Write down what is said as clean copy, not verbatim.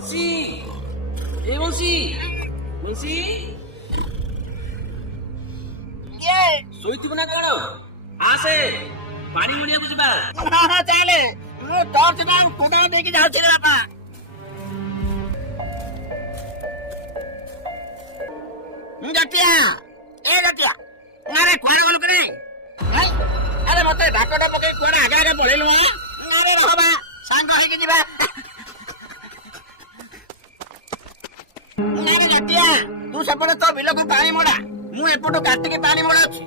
ବଂଶୀ ଏ ବଂଶୀ ବଂଶୀ ଶୋଇଥିବୁ ନା କଣ? ଆସେ ପାଣି ମୁଣିବାକୁ ଯିବା। ଚାଲେ ମୁଁ ଟର୍ଚ୍ଚ କୋଦାଳ ଦେଇକି ଯାଉଛି ରେ ବାପା। ଜାତିଆ ଏ ଜାତିଆ ନାରେ କୁଆଡେ ଗଲୁ କି? ଆରେ ମତେ ଡାକଟା ପକେଇ କୁଆଡେ ଆଗେ ଆଗେ ପଳେଇଲୁ? ନାରେ ରହବା ସାଙ୍ଗ ହେଇକି ଯିବା। ନାରେ ଜାତିଆ ତୁ ସେପଟେ ତୋ ବିଲକୁ ପାଣି ମୋଡା, ମୁଁ ଏପଟୁ କାଟିକି ପାଣି ମୋଡାଉଛି।